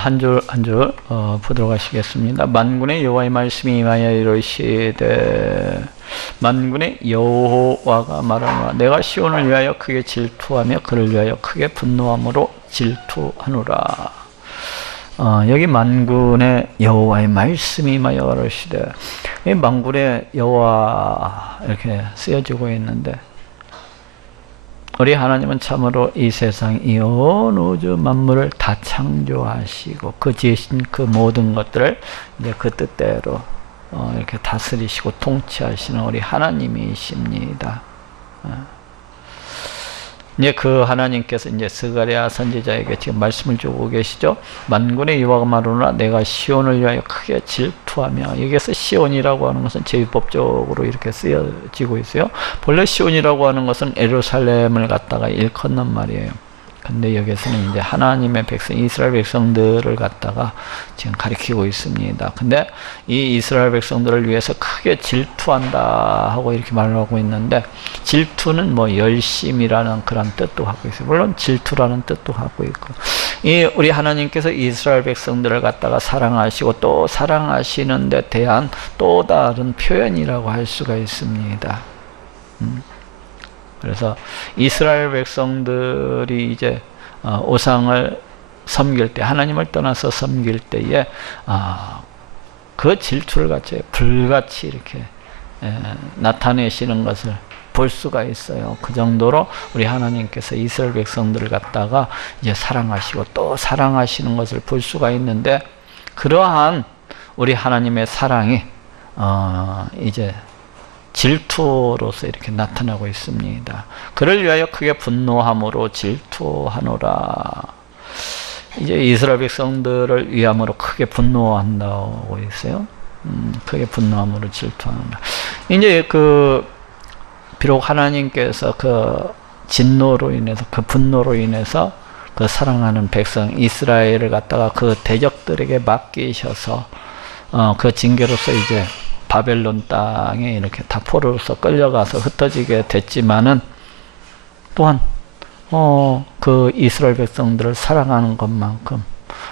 한 줄 한 줄 보도록 하시겠습니다. 만군의 여호와의 말씀이 임하여 이르시되 만군의 여호와가 말하노라 내가 시온을 위하여 크게 질투하며 그를 위하여 크게 분노함으로 질투하노라. 여기 만군의 여호와의 말씀이 임하여 이르시되 이 만군의 여호와 이렇게 쓰여지고 있는데 우리 하나님은 참으로 이 세상 이 온 우주 만물을 다 창조하시고 그 지으신 그 모든 것들을 이제 그 뜻대로 이렇게 다스리시고 통치하시는 우리 하나님이십니다. 이제 그 하나님께서 이제 스가랴 선지자에게 지금 말씀을 주고 계시죠. 만군의 여호와가 말하노라 내가 시온을 위하여 크게 질투하며 여기에서 시온이라고 하는 것은 제위법적으로 이렇게 쓰여지고 있어요. 본래 시온이라고 하는 것은 예루살렘을 갖다가 일컫는 말이에요. 근데 여기서는 이제 하나님의 백성, 이스라엘 백성들을 갖다가 지금 가리키고 있습니다. 근데 이 이스라엘 백성들을 위해서 크게 질투한다 하고 이렇게 말을 하고 있는데 질투는 뭐 열심이라는 그런 뜻도 갖고 있어요. 물론 질투라는 뜻도 갖고 있고 이 우리 하나님께서 이스라엘 백성들을 갖다가 사랑하시고 또 사랑하시는 데 대한 또 다른 표현이라고 할 수가 있습니다. 그래서 이스라엘 백성들이 이제 우상을 섬길 때 하나님을 떠나서 섬길 때에 그 질투를 같이 불같이 이렇게 나타내시는 것을 볼 수가 있어요. 그 정도로 우리 하나님께서 이스라엘 백성들을 갖다가 이제 사랑하시고 또 사랑하시는 것을 볼 수가 있는데 그러한 우리 하나님의 사랑이 이제 질투로서 이렇게 나타나고 있습니다. 그를 위하여 크게 분노함으로 질투하노라. 이제 이스라엘 백성들을 위함으로 크게 분노한다고 있어요. 크게 분노함으로 질투하노라. 이제 비록 하나님께서 그 진노로 인해서 그 분노로 인해서 그 사랑하는 백성 이스라엘을 갖다가 그 대적들에게 맡기셔서 그 징계로서 이제 바벨론 땅에 이렇게 다 포로로서 끌려가서 흩어지게 됐지만은 또한 그 이스라엘 백성들을 사랑하는 것만큼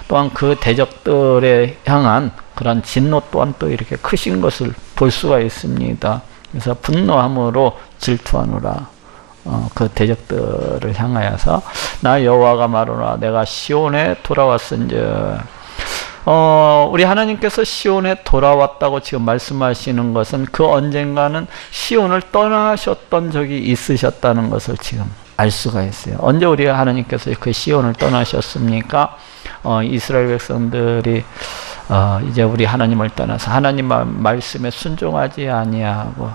또한 그 대적들에 향한 그런 진노 또한 또 이렇게 크신 것을 볼 수가 있습니다. 그래서 분노함으로 질투하노라. 그 대적들을 향하여서 나 여호와가 말하노라 내가 시온에 돌아왔은즉 우리 하나님께서 시온에 돌아왔다고 지금 말씀하시는 것은 그 언젠가는 시온을 떠나셨던 적이 있으셨다는 것을 지금 알 수가 있어요. 언제 우리 하나님께서 그 시온을 떠나셨습니까? 이스라엘 백성들이 이제 우리 하나님을 떠나서 하나님 말씀에 순종하지 아니하고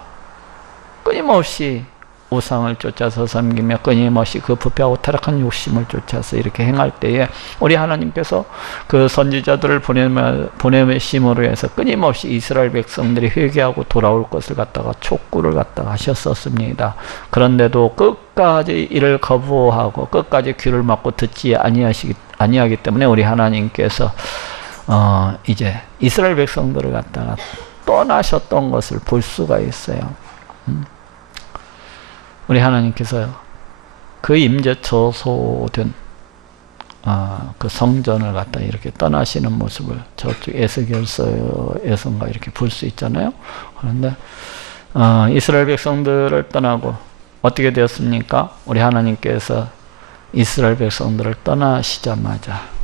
끊임없이 우상을 쫓아서 섬기며 끊임없이 그 부패하고 타락한 욕심을 쫓아서 이렇게 행할 때에 우리 하나님께서 그 선지자들을 보내심으로 해서 끊임없이 이스라엘 백성들이 회개하고 돌아올 것을 갖다가 촉구를 갖다가 하셨었습니다. 그런데도 끝까지 이를 거부하고 끝까지 귀를 막고 듣지 아니하기 때문에 우리 하나님께서 이제 이스라엘 백성들을 갖다가 떠나셨던 것을 볼 수가 있어요. 우리 하나님께서 그 임재 처소된 그 성전을 갖다 이렇게 떠나시는 모습을 저쪽 에스겔서에선가 이렇게 볼 수 있잖아요. 그런데 이스라엘 백성들을 떠나고 어떻게 되었습니까? 우리 하나님께서 이스라엘 백성들을 떠나시자마자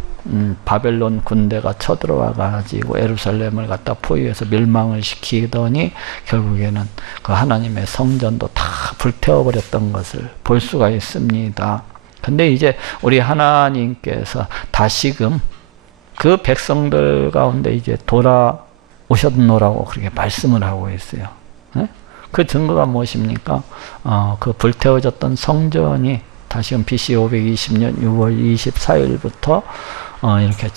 바벨론 군대가 쳐들어와 가지고 예루살렘을 갖다 포위해서 멸망을 시키더니 결국에는 그 하나님의 성전도 다 불태워버렸던 것을 볼 수가 있습니다. 근데 이제 우리 하나님께서 다시금 그 백성들 가운데 이제 돌아오셨노라고 그렇게 말씀을 하고 있어요. 네? 그 증거가 무엇입니까? 그 불태워졌던 성전이 다시금 BC 520년 6월 24일부터 이렇게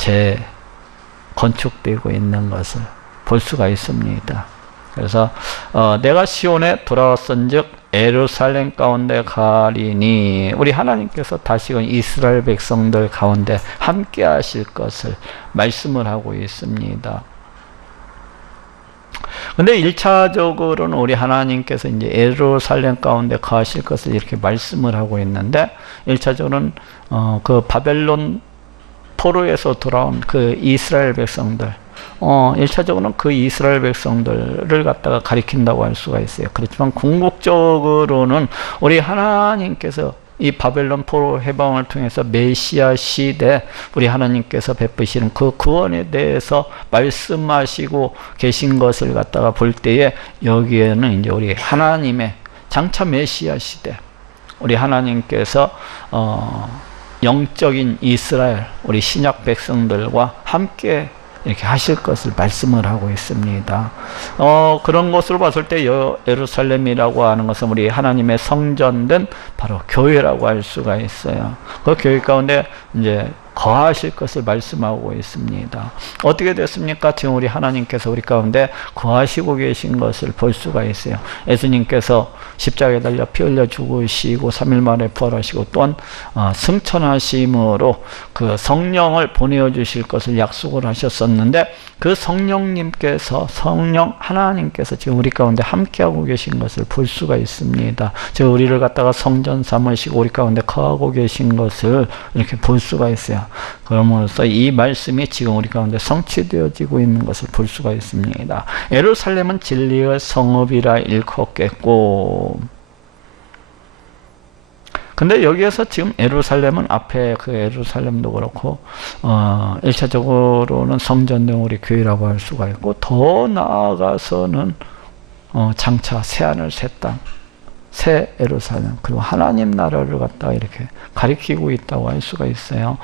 재건축되고 있는 것을 볼 수가 있습니다. 그래서 내가 시온에 돌아왔은즉 예루살렘 가운데 가리니 우리 하나님께서 다시금 이스라엘 백성들 가운데 함께 하실 것을 말씀을 하고 있습니다. 근데 1차적으로는 우리 하나님께서 이제 예루살렘 가운데 거하실 것을 이렇게 말씀을 하고 있는데 1차적으로는 그 바벨론 포로에서 돌아온 그 이스라엘 백성들, 1차적으로는 그 이스라엘 백성들을 갖다가 가리킨다고 할 수가 있어요. 그렇지만 궁극적으로는 우리 하나님께서 이 바벨론 포로 해방을 통해서 메시아 시대 우리 하나님께서 베푸시는 그 구원에 대해서 말씀하시고 계신 것을 갖다가 볼 때에 여기에는 이제 우리 하나님의 장차 메시아 시대 우리 하나님께서 영적인 이스라엘 우리 신약 백성들과 함께 이렇게 하실 것을 말씀을 하고 있습니다. 그런 것으로 봤을 때 예루살렘이라고 하는 것은 우리 하나님의 성전된 바로 교회라고 할 수가 있어요. 그 교회 가운데 이제 거하실 것을 말씀하고 있습니다. 어떻게 됐습니까? 지금 우리 하나님께서 우리 가운데 거하시고 계신 것을 볼 수가 있어요. 예수님께서 십자가에 달려 피 흘려 죽으시고 3일 만에 부활하시고 또한 승천하심으로 그 성령을 보내어 주실 것을 약속을 하셨었는데 그 성령님께서 하나님께서 지금 우리 가운데 함께하고 계신 것을 볼 수가 있습니다. 즉 우리를 갖다가 성전 삼으시고 우리 가운데 거하고 계신 것을 이렇게 볼 수가 있어요. 그러므로써 이 말씀이 지금 우리 가운데 성취되어지고 있는 것을 볼 수가 있습니다. 예루살렘은 진리의 성읍이라 일컫겠고, 근데 여기에서 지금 예루살렘은 앞에 그 예루살렘도 그렇고 1차적으로는 성전된 우리 교회라고 할 수가 있고, 더 나아가서는 장차 새하늘 새 땅 새 예루살렘 그리고 하나님 나라를 갖다가 이렇게 가리키고 있다고 할 수가 있어요.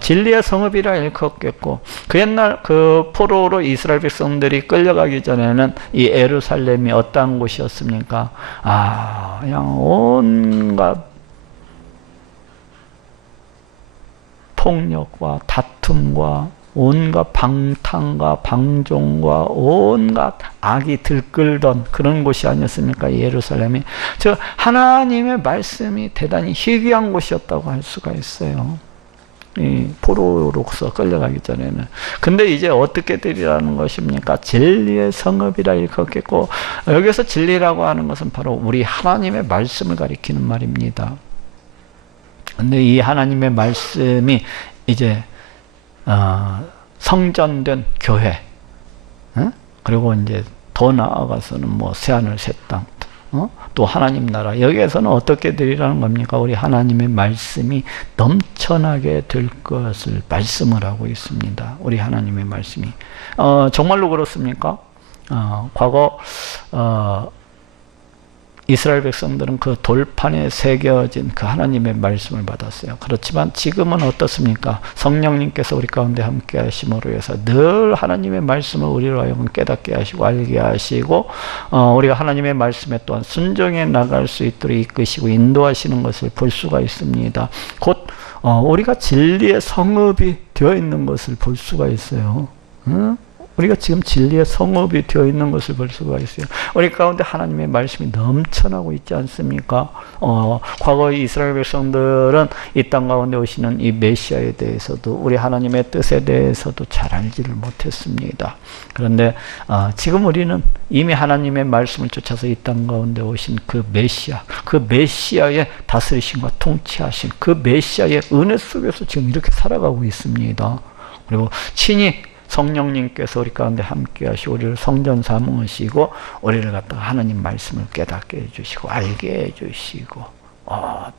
진리의 성읍이라 일컫겠고, 그 옛날 그 포로로 이스라엘 백성들이 끌려가기 전에는 이 예루살렘이 어떠한 곳이었습니까? 그냥 온갖 폭력과 다툼과 온갖 방탕과 방종과 온갖 악이 들끓던 그런 곳이 아니었습니까? 예루살렘이. 즉 하나님의 말씀이 대단히 희귀한 곳이었다고 할 수가 있어요. 이 포로로서 끌려가기 전에는. 근데 이제 어떻게 되리라는 것입니까? 진리의 성읍이라 일컫겠고, 여기서 진리라고 하는 것은 바로 우리 하나님의 말씀을 가리키는 말입니다. 근데 이 하나님의 말씀이 이제 성전된 교회, 그리고 이제 더 나아가서는 뭐 새하늘 새 땅, 또 하나님 나라, 여기에서는 어떻게 되리라는 겁니까? 우리 하나님의 말씀이 넘쳐나게 될 것을 말씀을 하고 있습니다. 우리 하나님의 말씀이 정말로 그렇습니까? 과거 이스라엘 백성들은 그 돌판에 새겨진 그 하나님의 말씀을 받았어요. 그렇지만 지금은 어떻습니까? 성령님께서 우리 가운데 함께 하심으로 해서 늘 하나님의 말씀을 우리로 하여금 깨닫게 하시고 알게 하시고 우리가 하나님의 말씀에 또한 순종해 나갈 수 있도록 이끄시고 인도하시는 것을 볼 수가 있습니다. 곧 우리가 진리의 성읍이 되어 있는 것을 볼 수가 있어요. 우리가 지금 진리의 성읍이 되어 있는 것을 볼 수가 있어요. 우리 가운데 하나님의 말씀이 넘쳐나고 있지 않습니까? 과거 이스라엘 백성들은 이 땅 가운데 오시는 이 메시아에 대해서도 우리 하나님의 뜻에 대해서도 잘 알지를 못했습니다. 그런데 지금 우리는 이미 하나님의 말씀을 쫓아서 이 땅 가운데 오신 그 메시아, 그 메시아의 다스리심과 통치하심, 그 메시아의 은혜 속에서 지금 이렇게 살아가고 있습니다. 그리고 친히 성령님께서 우리 가운데 함께 하시고 우리를 성전 삼으시고 우리를 갖다가 하나님 말씀을 깨닫게 해주시고 알게 해주시고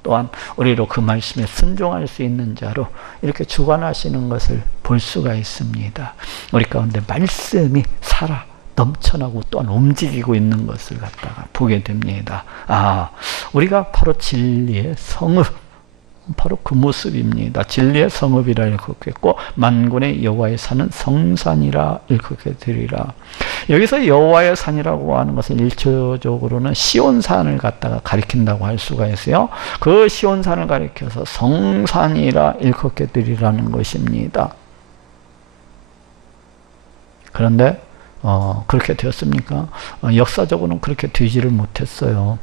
또한 우리로 그 말씀에 순종할 수 있는 자로 이렇게 주관하시는 것을 볼 수가 있습니다. 우리 가운데 말씀이 살아 넘쳐나고 또한 움직이고 있는 것을 갖다가 보게 됩니다. 우리가 바로 진리의 성읍, 바로 그 모습입니다. 진리의 성읍이라 일컫겠고 만군의 여호와의 산은 성산이라 일컫게 되리라. 여기서 여호와의 산이라고 하는 것은 일초적으로는 시온산을 갖다가 가리킨다고 할 수가 있어요. 그 시온산을 가리켜서 성산이라 일컫게 되리라는 것입니다. 그런데 그렇게 되었습니까? 역사적으로는 그렇게 되지를 못했어요.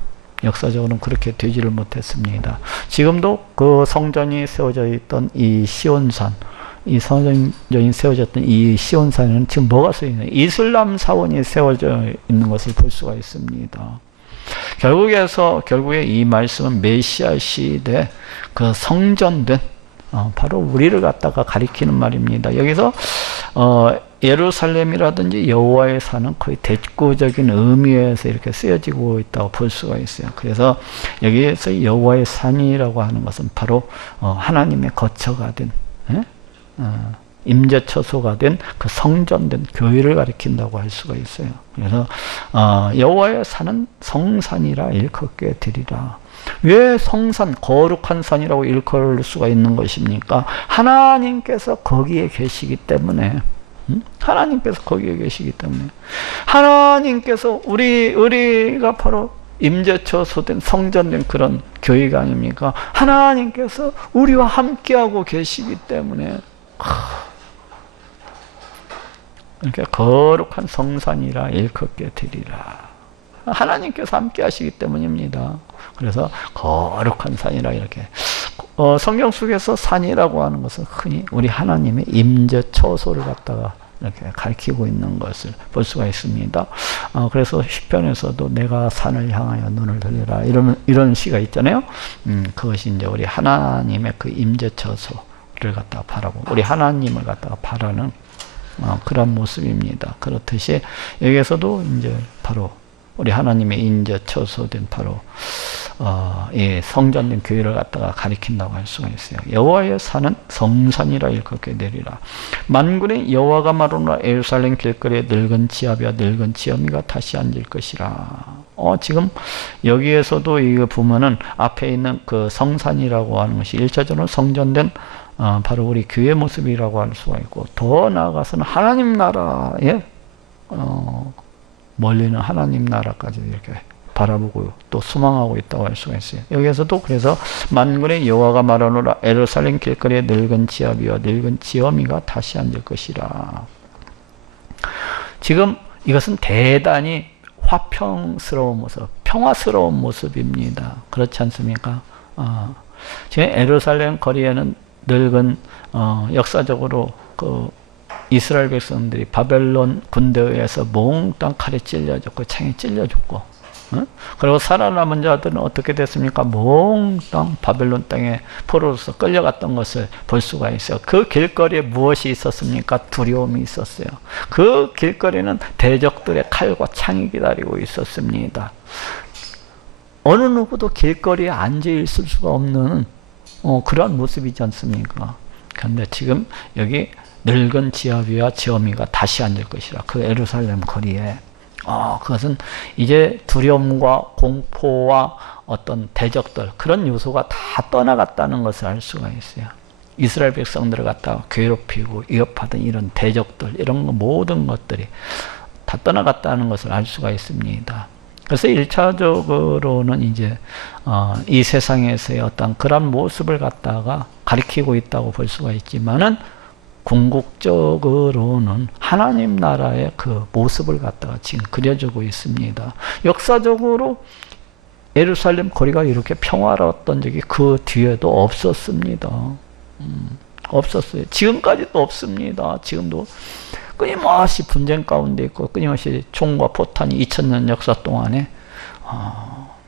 역사적으로는 그렇게 되지를 못했습니다. 지금도 그 성전이 세워져 있던 이 시온산, 이 성전이 세워졌던 이 시온산에는 지금 뭐가 쓰여 있나요? 이슬람 사원이 세워져 있는 것을 볼 수가 있습니다. 결국에 이 말씀은 메시아 시대 그 성전된 바로 우리를 갖다가 가리키는 말입니다. 여기서 예루살렘이라든지 여호와의 산은 거의 대구적인 의미에서 이렇게 쓰여지고 있다고 볼 수가 있어요. 그래서 여기에서 여호와의 산이라고 하는 것은 바로 하나님의 거처가 된 임재처소가 된 그 성전된 교회를 가리킨다고 할 수가 있어요. 그래서 여호와의 산은 성산이라 일컫게 되리라. 왜 성산, 거룩한 산이라고 일컬을 수가 있는 것입니까? 하나님께서 거기에 계시기 때문에, 하나님께서 거기에 계시기 때문에, 하나님께서 우리가 바로 임재처소된 성전된 그런 교회가 아닙니까? 하나님께서 우리와 함께하고 계시기 때문에 이렇게 거룩한 성산이라 일컫게 되리라. 하나님께서 함께 하시기 때문입니다. 그래서 거룩한 산이라 이렇게 성경 속에서 산이라고 하는 것은 흔히 우리 하나님의 임재처소를 갖다가 이렇게 가리키고 있는 것을 볼 수가 있습니다. 그래서 시편에서도 내가 산을 향하여 눈을 들리라 이런 시가 있잖아요. 그것이 이제 우리 하나님의 그 임재처소를 갖다가 바라보고 우리 하나님을 갖다가 바라는 그런 모습입니다. 그렇듯이 여기에서도 이제 바로 우리 하나님의 임재처소된 바로 이 성전된 교회를 갖다가 가리킨다고 할 수가 있어요. 여호와의 산은 성산이라 일컫게 되리라. 만군의 여호와가 말하노라. 예루살렘 길거리에 늙은 지압이와 늙은 지엄이가 다시 앉을 것이라. 지금 여기에서도 이거 보면은 앞에 있는 그 성산이라고 하는 것이 1차적으로 성전된 바로 우리 교회 모습이라고 할 수가 있고, 더 나아가서는 하나님 나라에 멀리는 하나님 나라까지 이렇게 바라보고 또 소망하고 있다고 할 수가 있어요. 여기에서도 그래서 만군의 여호와가 말하노라. 예루살렘 길거리에 늙은 지압이와 늙은 지엄이가 다시 앉을 것이라. 지금 이것은 대단히 화평스러운 모습, 평화스러운 모습입니다. 그렇지 않습니까? 지금 예루살렘 거리에는 늙은 역사적으로 그 이스라엘 백성들이 바벨론 군대에 의해서 몽땅 칼에 찔려졌고 창에 찔려졌고, 그리고 살아남은 자들은 어떻게 됐습니까? 몽땅 바벨론 땅에 포로로서 끌려갔던 것을 볼 수가 있어요. 그 길거리에 무엇이 있었습니까? 두려움이 있었어요. 그 길거리는 대적들의 칼과 창이 기다리고 있었습니다. 어느 누구도 길거리에 앉아 있을 수가 없는 그러한 모습이지 않습니까? 그런데 지금 여기 늙은 지압이와 지엄이가 다시 앉을 것이라. 그 예루살렘 거리에 그것은 이제 두려움과 공포와 어떤 대적들, 그런 요소가 다 떠나갔다는 것을 알 수가 있어요. 이스라엘 백성들을 갖다가 괴롭히고 위협하던 이런 대적들, 이런 모든 것들이 다 떠나갔다는 것을 알 수가 있습니다. 그래서 1차적으로는 이제 이 세상에서의 어떤 그런 모습을 갖다가 가리키고 있다고 볼 수가 있지만은, 궁극적으로는 하나님 나라의 그 모습을 갖다가 지금 그려주고 있습니다. 역사적으로 예루살렘 거리가 이렇게 평화로웠던 적이 그 뒤에도 없었습니다. 없었어요. 지금까지도 없습니다. 지금도 끊임없이 분쟁 가운데 있고, 끊임없이 총과 포탄이 2000년 역사 동안에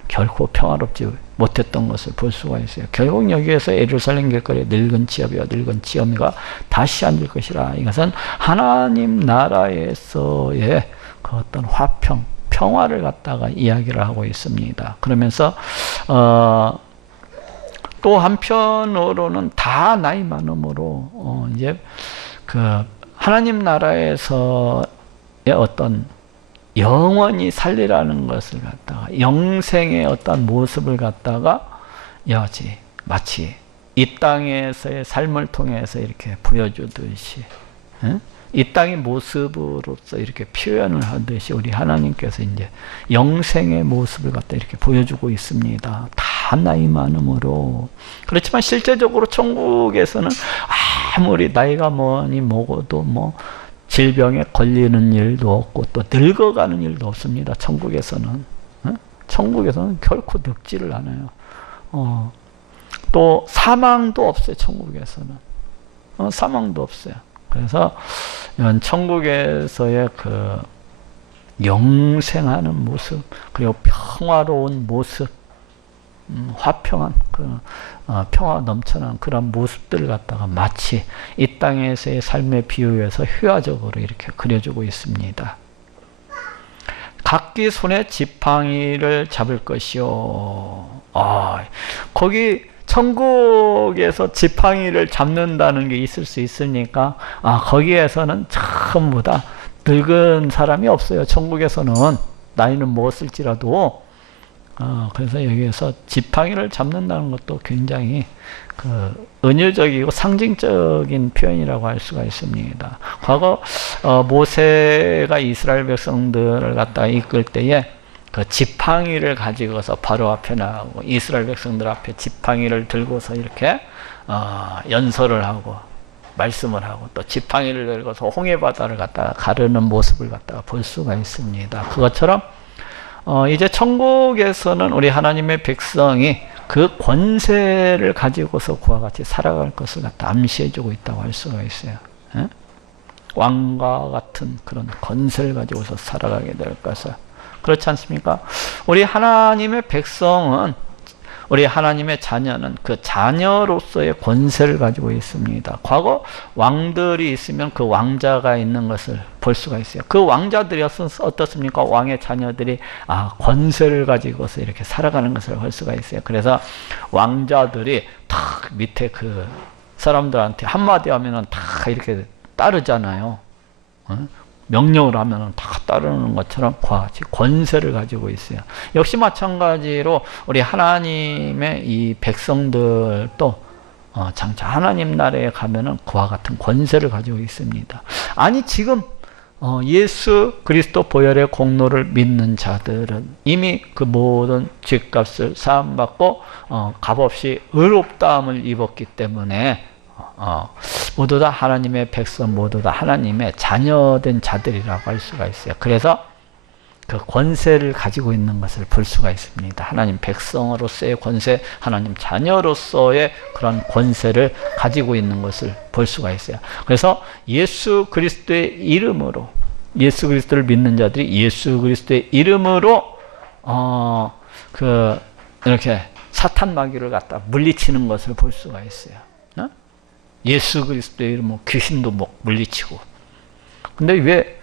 결코 평화롭지 못했던 것을 볼 수가 있어요. 결국 여기에서 예루살렘 길거리에 늙은 지압이와 늙은 지엄이가 다시 앉을 것이라. 이것은 하나님 나라에서의 그 어떤 화평, 평화를 갖다가 이야기를 하고 있습니다. 그러면서 또 한편으로는 다 나이 많음으로 이제 그 하나님 나라에서의 어떤 영원히 살리라는 것을 갖다가, 영생의 어떤 모습을 갖다가 마치 이 땅에서의 삶을 통해서 이렇게 보여주듯이, 이 땅의 모습으로서 이렇게 표현을 하듯이 우리 하나님께서 이제 영생의 모습을 갖다 이렇게 보여주고 있습니다. 다 나이 많음으로. 그렇지만 실제적으로 천국에서는 아무리 나이가 먹어도 질병에 걸리는 일도 없고 또 늙어가는 일도 없습니다. 천국에서는. 천국에서는 결코 늙지를 않아요. 또 사망도 없어요. 천국에서는. 사망도 없어요. 그래서 이런 천국에서의 그 영생하는 모습, 그리고 평화로운 모습, 화평한 평화 넘쳐난 그런 모습들을 갖다가 마치 이 땅에서의 삶의 비유에서 효과적으로 이렇게 그려주고 있습니다. 각기 손에 지팡이를 잡을 것이요. 거기 천국에서 지팡이를 잡는다는 게 있을 수 있으니까 거기에서는 전부 다 늙은 사람이 없어요. 천국에서는 나이는 먹었을지라도 그래서 여기에서 지팡이를 잡는다는 것도 굉장히 은유적이고 상징적인 표현이라고 할 수가 있습니다. 과거 모세가 이스라엘 백성들을 갖다가 이끌 때에 그 지팡이를 가지고서 바로 앞에 나가고 이스라엘 백성들 앞에 지팡이를 들고서 이렇게 연설을 하고 말씀을 하고 또 지팡이를 들고서 홍해바다를 갖다가 가르는 모습을 갖다가 볼 수가 있습니다. 그것처럼 이제 천국에서는 우리 하나님의 백성이 그 권세를 가지고서 그와 같이 살아갈 것을 갖다 암시해주고 있다고 할 수가 있어요. 에? 왕과 같은 그런 권세를 가지고서 살아가게 될 것을. 그렇지 않습니까? 우리 하나님의 백성은, 우리 하나님의 자녀는 그 자녀로서의 권세를 가지고 있습니다. 과거 왕들이 있으면 그 왕자가 있는 것을 볼 수가 있어요. 그 왕자들이 어떻습니까? 왕의 자녀들이 권세를 가지고서 이렇게 살아가는 것을 볼 수가 있어요. 그래서 왕자들이 탁 밑에 그 사람들한테 한마디 하면은 다 이렇게 따르잖아요. 명령을 하면은 다 따르는 것처럼 그와 같이 권세를 가지고 있어요. 역시 마찬가지로 우리 하나님의 이 백성들도 장차 하나님 나라에 가면은 그와 같은 권세를 가지고 있습니다. 아니 지금 예수 그리스도 보혈의 공로를 믿는 자들은 이미 그 모든 죄값을 사함받고 값없이 의롭다함을 입었기 때문에 모두 다 하나님의 백성, 모두 다 하나님의 자녀된 자들이라고 할 수가 있어요. 그래서 그 권세를 가지고 있는 것을 볼 수가 있습니다. 하나님 백성으로서의 권세, 하나님 자녀로서의 그런 권세를 가지고 있는 것을 볼 수가 있어요. 그래서 예수 그리스도의 이름으로, 예수 그리스도를 믿는 자들이 예수 그리스도의 이름으로 이렇게 사탄 마귀를 갖다 물리치는 것을 볼 수가 있어요. 예수 그리스도의 이름으로 귀신도 물리치고. 근데 왜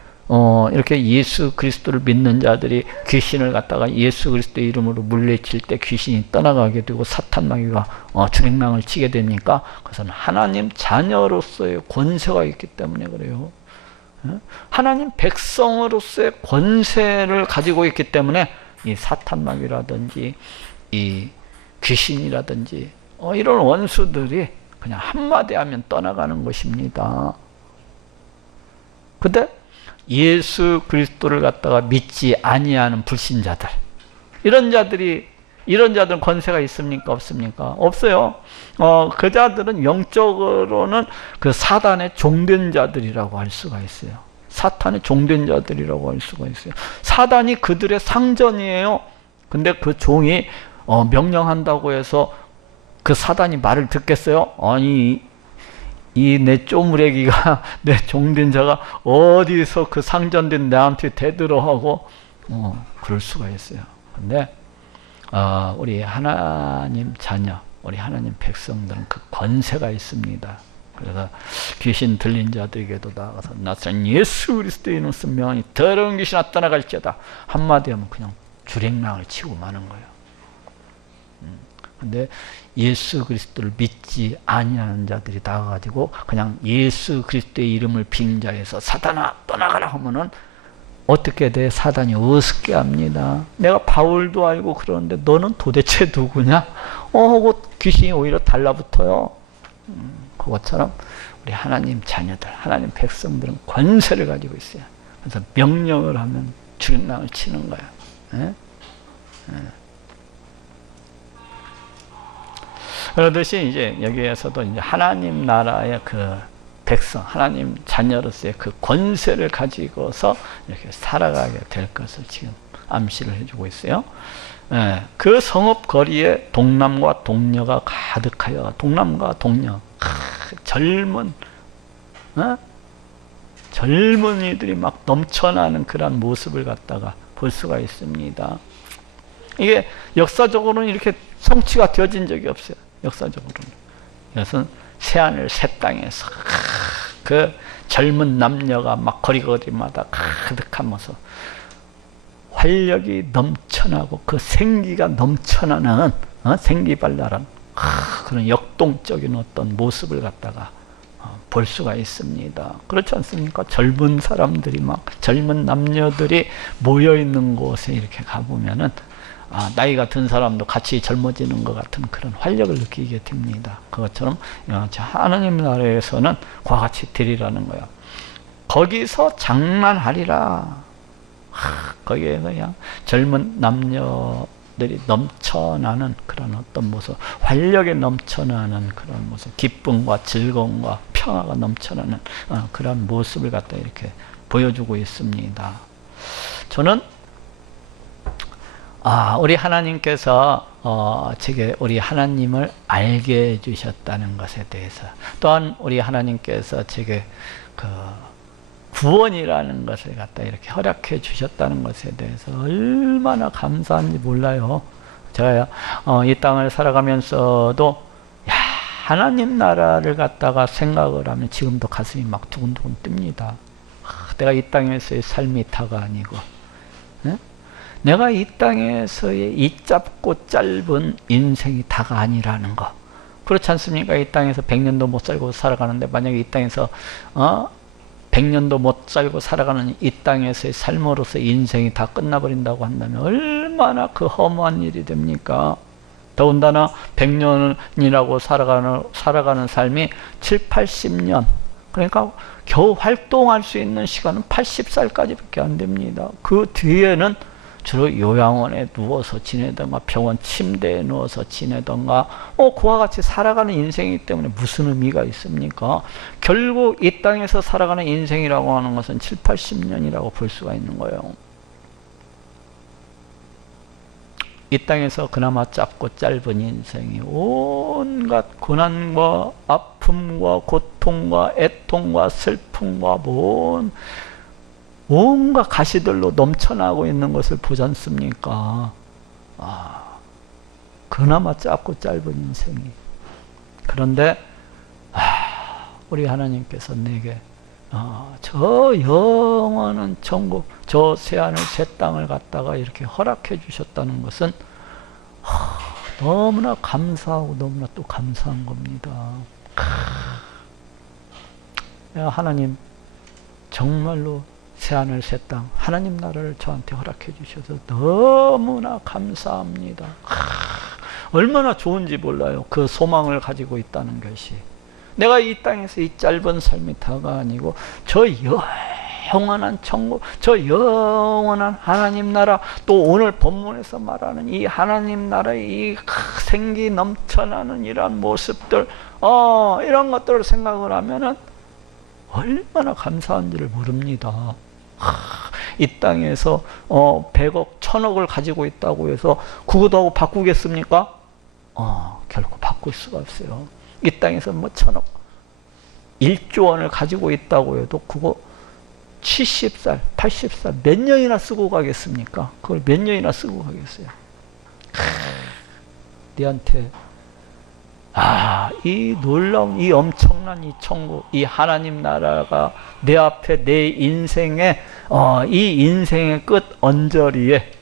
이렇게 예수 그리스도를 믿는 자들이 귀신을 갖다가 예수 그리스도의 이름으로 물리칠 때 귀신이 떠나가게 되고 사탄 마귀가 주랭랑을 치게 됩니까? 그것은 하나님 자녀로서의 권세가 있기 때문에 그래요. 하나님 백성으로서의 권세를 가지고 있기 때문에 이 사탄 마귀라든지 이 귀신이라든지 이런 원수들이 그냥 한마디 하면 떠나가는 것입니다. 근데 예수 그리스도를 갖다가 믿지 아니하는 불신자들, 이런 자들은 권세가 있습니까? 없습니까? 없어요. 그 자들은 영적으로는 그 사단의 종된 자들이라고 할 수가 있어요. 사탄의 종된 자들이라고 할 수가 있어요. 사단이 그들의 상전이에요. 근데 그 종이 명령한다고 해서 그 사단이 말을 듣겠어요? 아니, 이 내 쪼무레기가, 내 종된 자가 어디서 그 상전된 나한테 대들어하고 그럴 수가 있어요. 근데 우리 하나님 자녀, 우리 하나님 백성들은 그 권세가 있습니다. 그래서 귀신 들린 자들에게도 나가서 나사렛 예수 그리스도의 이름 쓴 명하니 더러운 귀신아 떠나갈지어다 한마디 하면 그냥 주랭랑을 치고 마는 거예요. 근데 예수 그리스도를 믿지 아니하는 자들이 나가가지고 그냥 예수 그리스도의 이름을 빙자해서 사단아 떠나가라 하면은 어떻게 돼? 사단이 우습게 합니다. 내가 바울도 알고 그러는데 너는 도대체 누구냐? 하고 귀신이 오히려 달라붙어요. 그것처럼 우리 하나님 자녀들, 하나님 백성들은 권세를 가지고 있어요. 그래서 명령을 하면 주랭랑을 치는 거야. 예? 그러듯이 이제 여기에서도 이제 하나님 나라의 그 백성, 하나님 자녀로서의 그 권세를 가지고서 이렇게 살아가게 될 것을 지금 암시를 해주고 있어요. 그 성읍 거리에 동남과 동녀가 가득하여, 동남과 동녀, 젊은이들이 막 넘쳐나는 그런 모습을 갖다가 볼 수가 있습니다. 이게 역사적으로는 이렇게 성취가 되어진 적이 없어요. 역사적으로는. 이것은 새하늘 새 땅에서 그 젊은 남녀가 막 거리거리마다 가득하면서 활력이 넘쳐나고 그 생기가 넘쳐나는 생기발랄한 그런 역동적인 어떤 모습을 갖다가 볼 수가 있습니다. 그렇지 않습니까? 젊은 사람들이 막 젊은 남녀들이 모여 있는 곳에 이렇게 가보면은 나이가 든 사람도 같이 젊어지는 것 같은 그런 활력을 느끼게 됩니다. 그것처럼 하나님 나라에서는 그와 같이 되리라는 거야. 거기서 장난하리라. 거기에서 그냥 젊은 남녀들이 넘쳐나는 그런 어떤 모습, 활력에 넘쳐나는 그런 모습, 기쁨과 즐거움과 평화가 넘쳐나는 그런 모습을 갖다 이렇게 보여주고 있습니다. 저는 우리 하나님께서 제게 우리 하나님을 알게 해주셨다는 것에 대해서, 또한 우리 하나님께서 제게 그 구원이라는 것을 갖다 이렇게 허락해 주셨다는 것에 대해서 얼마나 감사한지 몰라요. 제가 이 땅을 살아가면서도 하나님 나라를 갖다가 생각을 하면 지금도 가슴이 막 두근두근 뜹니다. 내가 이 땅에서의 삶이 다가 아니고, 내가 이 땅에서의 이 짧고 짧은 인생이 다가 아니라는 거. 그렇지 않습니까? 이 땅에서 100년도 못 살고 살아가는데, 만약에 이 땅에서 100년도 못 살고 살아가는 이 땅에서의 삶으로서 인생이 다 끝나버린다고 한다면 얼마나 그 허무한 일이 됩니까? 더군다나 100년이라고 살아가는 삶이 7, 80년, 그러니까 겨우 활동할 수 있는 시간은 80살까지밖에 안 됩니다. 그 뒤에는 주로 요양원에 누워서 지내던가 병원 침대에 누워서 지내던가 그와 같이 살아가는 인생이기 때문에 무슨 의미가 있습니까? 결국 이 땅에서 살아가는 인생이라고 하는 것은 7, 80년이라고 볼 수가 있는 거예요. 이 땅에서 그나마 짧고 짧은 인생이 온갖 고난과 아픔과 고통과 애통과 슬픔과 온갖 가시들로 넘쳐나고 있는 것을 보지 않습니까? 그나마 짧고 짧은 인생이. 그런데 우리 하나님께서 내게 저 영원한 천국, 저 새하늘 새 땅을 갖다가 이렇게 허락해 주셨다는 것은 너무나 감사하고 너무나 또 감사한 겁니다. 하나님 정말로 새하늘 새 땅, 하나님 나라를 저한테 허락해 주셔서 너무나 감사합니다. 얼마나 좋은지 몰라요. 그 소망을 가지고 있다는 것이. 내가 이 땅에서 이 짧은 삶이 다가 아니고 저 영원한 천국, 저 영원한 하나님 나라, 또 오늘 본문에서 말하는 이 하나님 나라의 이 생기 넘쳐나는 이러한 모습들, 이런 것들을 생각을 하면은 얼마나 감사한지를 모릅니다. 이 땅에서 100억, 1000억을 가지고 있다고 해서 그것하고 바꾸겠습니까? 결코 바꿀 수가 없어요. 이 땅에서 1000억, 1조 원을 가지고 있다고 해도 그거 70살, 80살 몇 년이나 쓰고 가겠습니까? 그걸 몇 년이나 쓰고 가겠어요? 네한테 이 놀라운, 이 엄청난 이 천국, 이 하나님 나라가 내 앞에 내 인생의 이 인생의 끝 언저리에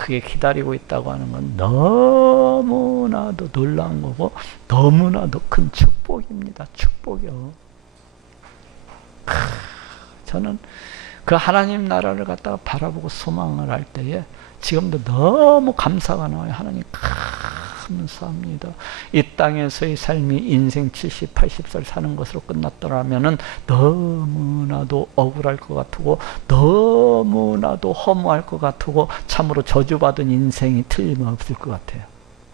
그게 기다리고 있다고 하는 건 너무나도 놀라운 거고 너무나도 큰 축복입니다. 축복이요. 저는 그 하나님 나라를 갖다가 바라보고 소망을 할 때에 지금도 너무 감사가 나와요. 하나님 감사합니다. 이 땅에서의 삶이 인생 70, 80살 사는 것으로 끝났더라면은 너무나도 억울할 것 같고 너무나도 허무할 것 같고 참으로 저주받은 인생이 틀림없을 것 같아요.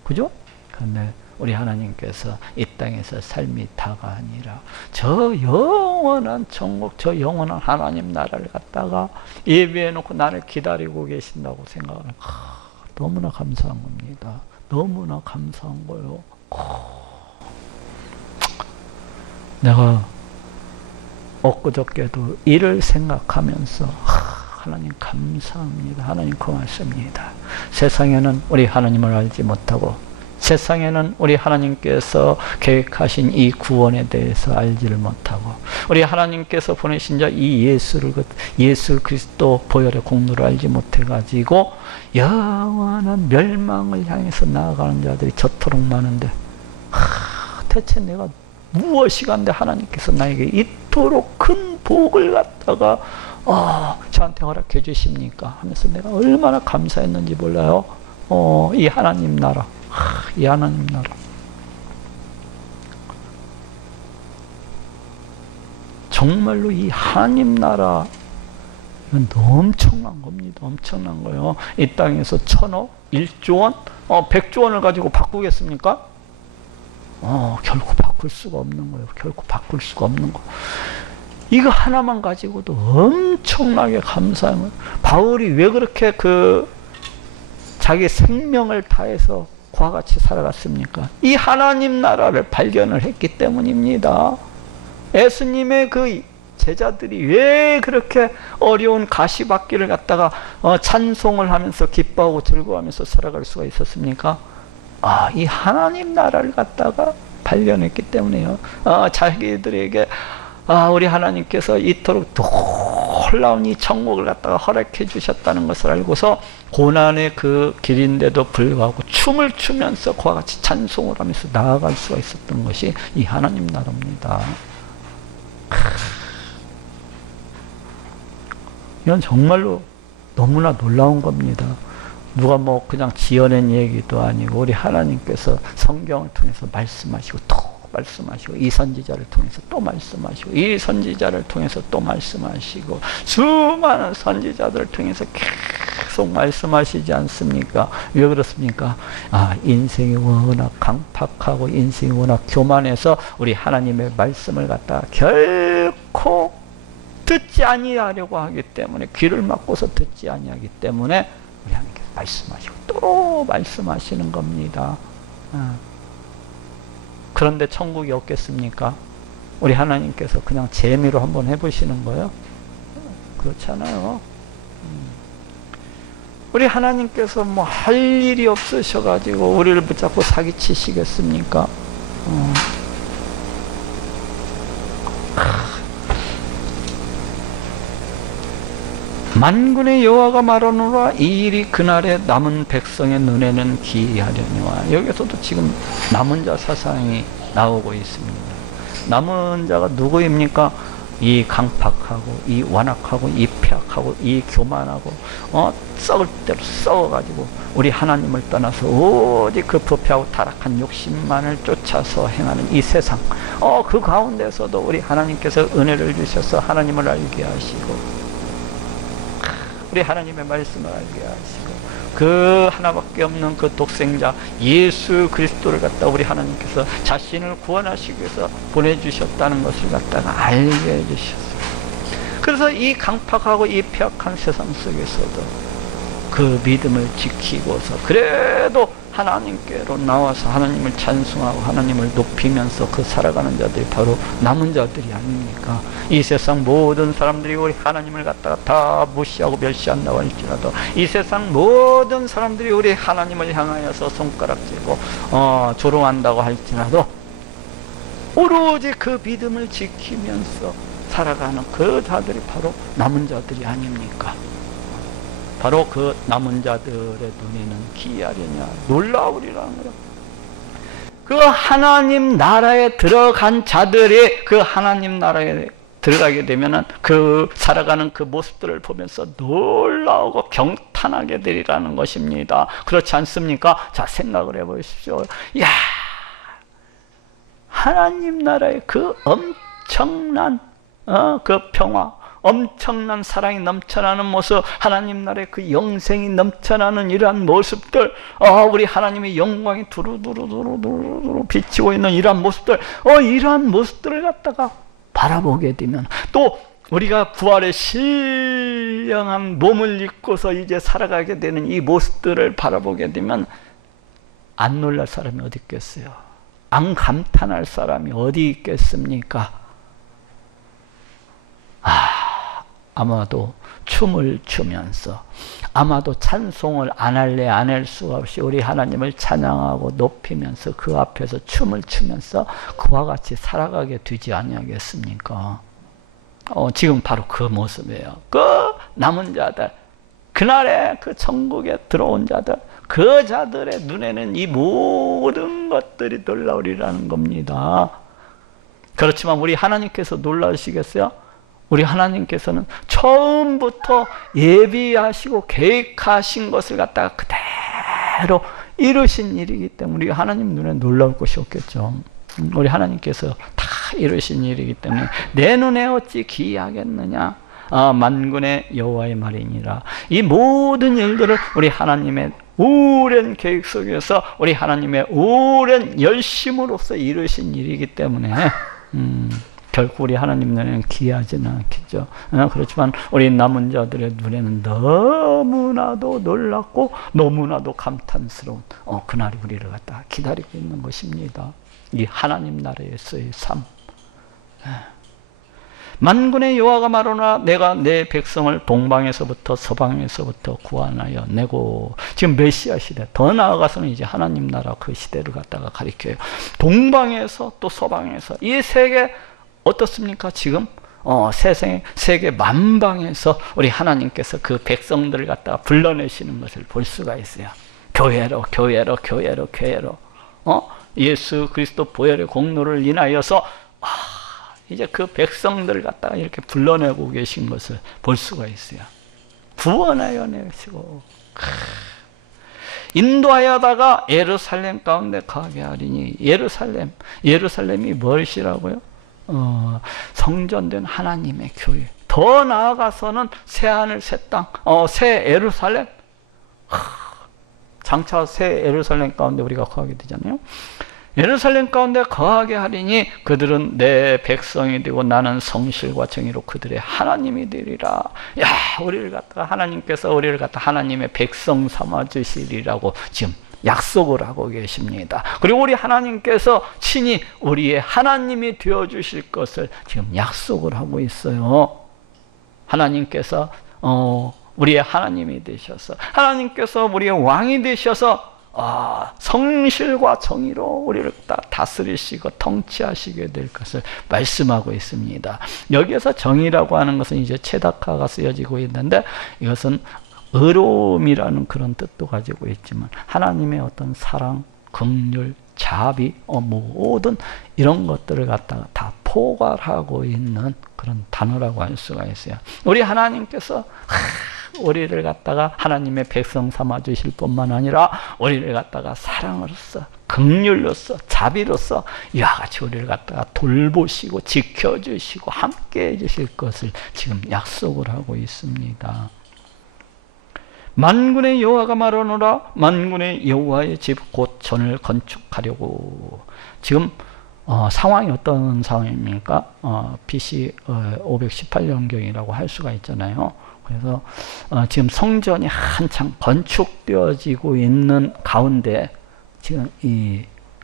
그죠? 그런데 우리 하나님께서 이 땅에서 삶이 다가 아니라 저 영원한 천국, 저 영원한 하나님 나라를 갖다가 예비해 놓고 나를 기다리고 계신다고 생각하면 너무나 감사한 겁니다. 너무나 감사한 거예요. 내가 엊그저께도 이를 생각하면서 하나님 감사합니다. 하나님 고맙습니다. 세상에는 우리 하나님을 알지 못하고 세상에는 우리 하나님께서 계획하신 이 구원에 대해서 알지를 못하고 우리 하나님께서 보내신 자 이 예수 그리스도 보혈의 공로를 알지 못해가지고 영원한 멸망을 향해서 나아가는 자들이 저토록 많은데 대체 내가 무엇이 간데 하나님께서 나에게 이토록 큰 복을 갖다가 저한테 허락해 주십니까? 하면서 내가 얼마나 감사했는지 몰라요. 이 하나님 나라, 이 하나님 나라. 정말로 이 하나님 나라, 이건 엄청난 겁니다. 엄청난 거예요. 이 땅에서 1,000억, 1조 원, 100조 원을 가지고 바꾸겠습니까? 결코 바꿀 수가 없는 거예요. 결코 바꿀 수가 없는 거. 이거 하나만 가지고도 엄청나게 감사한 거예요. 바울이 왜 그렇게 자기 생명을 다해서 그와 같이 살아갔습니까? 이 하나님 나라를 발견을 했기 때문입니다. 예수님의 그 제자들이 왜 그렇게 어려운 가시밭길을 갖다가 찬송을 하면서 기뻐하고 즐거워하면서 살아갈 수가 있었습니까? 이 하나님 나라를 갖다가 발견했기 때문에요. 자기들에게 우리 하나님께서 이토록 놀라운 이 천국을 갖다가 허락해 주셨다는 것을 알고서 고난의 그 길인데도 불구하고 춤을 추면서 그와 같이 찬송을 하면서 나아갈 수가 있었던 것이 이 하나님 나라입니다. 이건 정말로 너무나 놀라운 겁니다. 누가 뭐 그냥 지어낸 얘기도 아니고 우리 하나님께서 성경을 통해서 말씀하시고 또 말씀하시고 이 선지자를 통해서 또 말씀하시고 이 선지자를 통해서 또 말씀하시고 수많은 선지자들을 통해서 계속 말씀하시지 않습니까? 왜 그렇습니까? 인생이 워낙 강팍하고 인생이 워낙 교만해서 우리 하나님의 말씀을 갖다가 결코 듣지 아니하려고 하기 때문에 귀를 막고서 듣지 아니하기 때문에 우리 하나님께서 말씀하시고 또 말씀하시는 겁니다. 그런데 천국이 없겠습니까? 우리 하나님께서 그냥 재미로 한번 해보시는 거예요? 그렇잖아요. 우리 하나님께서 뭐 할 일이 없으셔가지고 우리를 붙잡고 사기치시겠습니까? 만군의 여호와가 말하노라 이 일이 그날에 남은 백성의 눈에는 기이하려니와. 여기서도 지금 남은 자 사상이 나오고 있습니다. 남은 자가 누구입니까? 이 강팍하고 이 완악하고 이 폐악하고 이 교만하고 썩을 대로 썩어가지고 우리 하나님을 떠나서 오직 그 부패하고 타락한 욕심만을 쫓아서 행하는 이 세상, 그 가운데서도 우리 하나님께서 은혜를 주셔서 하나님을 알게 하시고 우리 하나님의 말씀을 알게 하시고 그 하나밖에 없는 그 독생자 예수 그리스도를 갖다 우리 하나님께서 자신을 구원하시기 위해서 보내주셨다는 것을 갖다가 알게 해주셨어요. 그래서 이 강팍하고 이 폐악한 세상 속에서도 그 믿음을 지키고서 그래도 하나님께로 나와서 하나님을 찬송하고 하나님을 높이면서 그 살아가는 자들이 바로 남은 자들이 아닙니까? 이 세상 모든 사람들이 우리 하나님을 갖다가 다 무시하고 멸시한다고 할지라도 이 세상 모든 사람들이 우리 하나님을 향하여서 손가락질고 조롱한다고 할지라도 오로지 그 믿음을 지키면서 살아가는 그 자들이 바로 남은 자들이 아닙니까? 바로 그 남은 자들의 눈에는 기이하려냐 놀라우리라는 거예요. 그 하나님 나라에 들어간 자들이 그 하나님 나라에 들어가게 되면은 그 살아가는 그 모습들을 보면서 놀라우고 경탄하게 되리라는 것입니다. 그렇지 않습니까? 자, 생각을 해보십시오. 야, 하나님 나라의 그 엄청난 그 평화, 엄청난 사랑이 넘쳐나는 모습, 하나님 나라의 그 영생이 넘쳐나는 이러한 모습들, 우리 하나님의 영광이 두루두루 비치고 있는 이러한 모습들, 이러한 모습들을 갖다가 바라보게 되면, 또 우리가 부활의 신령한 몸을 입고서 이제 살아가게 되는 이 모습들을 바라보게 되면 안 놀랄 사람이 어디 있겠어요? 안 감탄할 사람이 어디 있겠습니까? 아마도 춤을 추면서, 아마도 찬송을 안 할래 안 할 수가 없이 우리 하나님을 찬양하고 높이면서 그 앞에서 춤을 추면서 그와 같이 살아가게 되지 아니하겠습니까? 지금 바로 그 모습이에요. 그 남은 자들, 그날에 그 천국에 들어온 자들, 그 자들의 눈에는 이 모든 것들이 놀라우리라는 겁니다. 그렇지만 우리 하나님께서 놀라우시겠어요? 우리 하나님께서는 처음부터 예비하시고 계획하신 것을 갖다가 그대로 이루신 일이기 때문에 우리 하나님 눈에 놀라울 것이 없겠죠. 우리 하나님께서 다 이루신 일이기 때문에 내 눈에 어찌 기이하겠느냐. 만군의 여호와의 말이니라. 이 모든 일들을 우리 하나님의 오랜 계획 속에서 우리 하나님의 오랜 열심으로써 이루신 일이기 때문에 결코 우리 하나님 눈에는 기이하지는 않겠죠. 그렇지만 우리 남은 자들의 눈에는 너무나도 놀랍고 너무나도 감탄스러운 그날이 우리를 갖다 기다리고 있는 것입니다. 이 하나님 나라에서의 삶. 만군의 여호와가 말하노라 내가 내 백성을 동방에서부터 서방에서부터 구원하여 내고. 지금 메시아 시대, 더 나아가서는 이제 하나님 나라 그 시대를 갖다가 가리켜요. 동방에서 또 서방에서 이 세계 어떻습니까? 지금 세계 만방에서 우리 하나님께서 그 백성들을 갖다가 불러내시는 것을 볼 수가 있어요. 교회로 예수 그리스도 보혈의 공로를 인하여서 이제 그 백성들을 갖다가 이렇게 불러내고 계신 것을 볼 수가 있어요. 구원하여 내시고 인도하여다가 예루살렘 가운데 가게 하리니. 예루살렘이 무엇이라고요? 성전된 하나님의 교회. 더 나아가서는 새하늘 새 땅, 새 예루살렘. 장차 새 예루살렘 가운데 우리가 거하게 되잖아요. 예루살렘 가운데 거하게 하리니 그들은 내 백성이 되고 나는 성실과 정의로 그들의 하나님이 되리라. 야, 우리를 갖다가 하나님께서 우리를 갖다 하나님의 백성 삼아 주시리라고 지금 약속을 하고 계십니다. 그리고 우리 하나님께서 친히 우리의 하나님이 되어 주실 것을 지금 약속을 하고 있어요. 하나님께서 우리의 하나님이 되셔서, 하나님께서 우리의 왕이 되셔서 성실과 정의로 우리를 다스리시고 통치하시게 될 것을 말씀하고 있습니다. 여기에서 정의라고 하는 것은 이제 체다카가 쓰여지고 있는데, 이것은 의로움이라는 그런 뜻도 가지고 있지만 하나님의 어떤 사랑, 긍휼, 자비, 모든 이런 것들을 갖다가 다 포괄하고 있는 그런 단어라고 할 수가 있어요. 우리 하나님께서 우리를 갖다가 하나님의 백성 삼아 주실 뿐만 아니라 우리를 갖다가 사랑으로서, 긍휼로서, 자비로서 이와 같이 우리를 갖다가 돌보시고 지켜주시고 함께 해주실 것을 지금 약속을 하고 있습니다. 만군의 여호와가 말하노라 만군의 여호와의 집 곧 전을 건축하려고. 지금 상황이 어떤 상황입니까? BC 518년경이라고 할 수가 있잖아요. 그래서 지금 성전이 한창 건축되어지고 있는 가운데 지금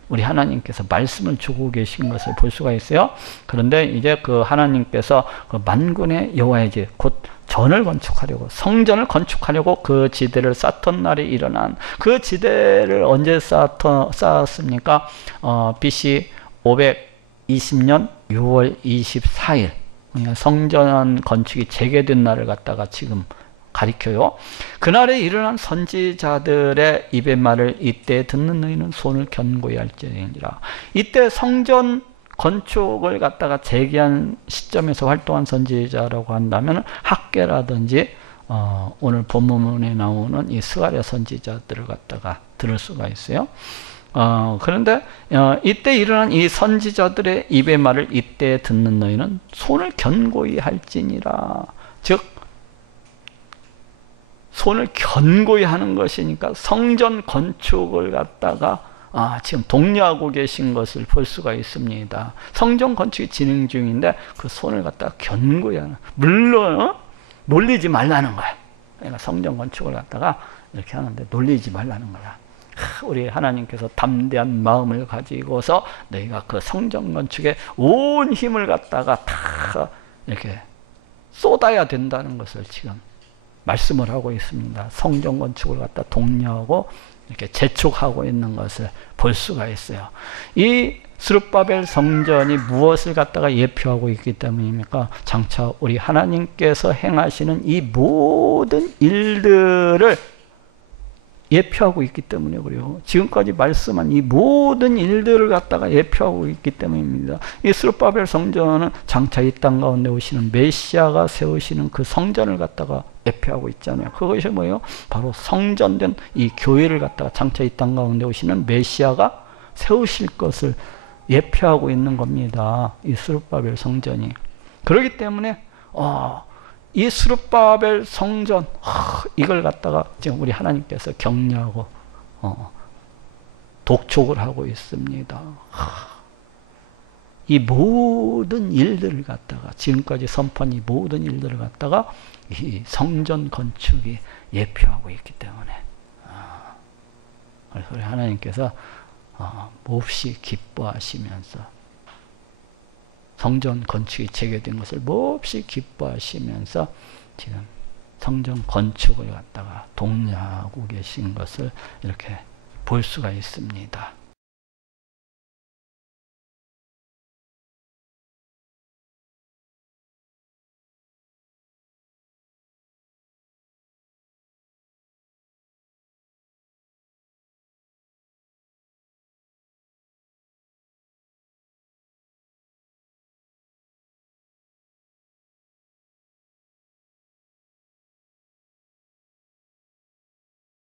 우리 하나님께서 말씀을 주고 계신 것을 볼 수가 있어요. 그런데 이제 그 하나님께서 그 만군의 여호와의 집 곧 전을 건축하려고, 성전을 건축하려고 그 지대를 쌓던 날이 일어난. 그 지대를 언제 쌓았습니까? BC 520년 6월 24일 성전 건축이 재개된 날을 갖다가 지금 가리켜요. 그날에 일어난 선지자들의 입의 말을 이때 듣는 너희는 손을 견고히 할지니라. 이때 성전 건축을 갖다가 재개한 시점에서 활동한 선지자라고 한다면 학계라든지 오늘 본문에 나오는 이 스가랴 선지자들을 갖다가 들을 수가 있어요. 그런데 이때 일어난 이 선지자들의 입의 말을 이때 듣는 너희는 손을 견고히 할지니라. 즉 손을 견고히 하는 것이니까 성전 건축을 갖다가 지금 독려하고 계신 것을 볼 수가 있습니다. 성전 건축이 진행 중인데 그 손을 갖다가 견고히 하는, 물론 놀리지 말라는 거야. 그러니까 성전 건축을 갖다가 이렇게 하는데 놀리지 말라는 거야. 우리 하나님께서 담대한 마음을 가지고서 너희가 그 성전 건축에 온 힘을 갖다가 다 이렇게 쏟아야 된다는 것을 지금 말씀을 하고 있습니다. 성전 건축을 갖다 독려하고 이렇게 재촉하고 있는 것을 볼 수가 있어요. 이 스룹바벨 성전이 무엇을 갖다가 예표하고 있기 때문입니까? 장차 우리 하나님께서 행하시는 이 모든 일들을 예표하고 있기 때문에 그래요. 지금까지 말씀한 이 모든 일들을 갖다가 예표하고 있기 때문입니다. 이 스룹바벨 성전은 장차 이 땅 가운데 오시는 메시아가 세우시는 그 성전을 갖다가 예표하고 있잖아요. 그것이 뭐예요? 바로 성전된 이 교회를 갖다가 장차 이 땅 가운데 오시는 메시아가 세우실 것을 예표하고 있는 겁니다. 이 스룹바벨 성전이. 그렇기 때문에 이 스룹바벨 성전 이걸 갖다가 지금 우리 하나님께서 격려하고 독촉을 하고 있습니다. 이 모든 일들을 갖다가 지금까지 선포한 이 모든 일들을 갖다가 이 성전 건축이 예표하고 있기 때문에 그래서 우리 하나님께서 몹시 기뻐하시면서 성전 건축이 재개된 것을 몹시 기뻐하시면서 지금 성전 건축을 갖다가 독려하고 계신 것을 이렇게 볼 수가 있습니다.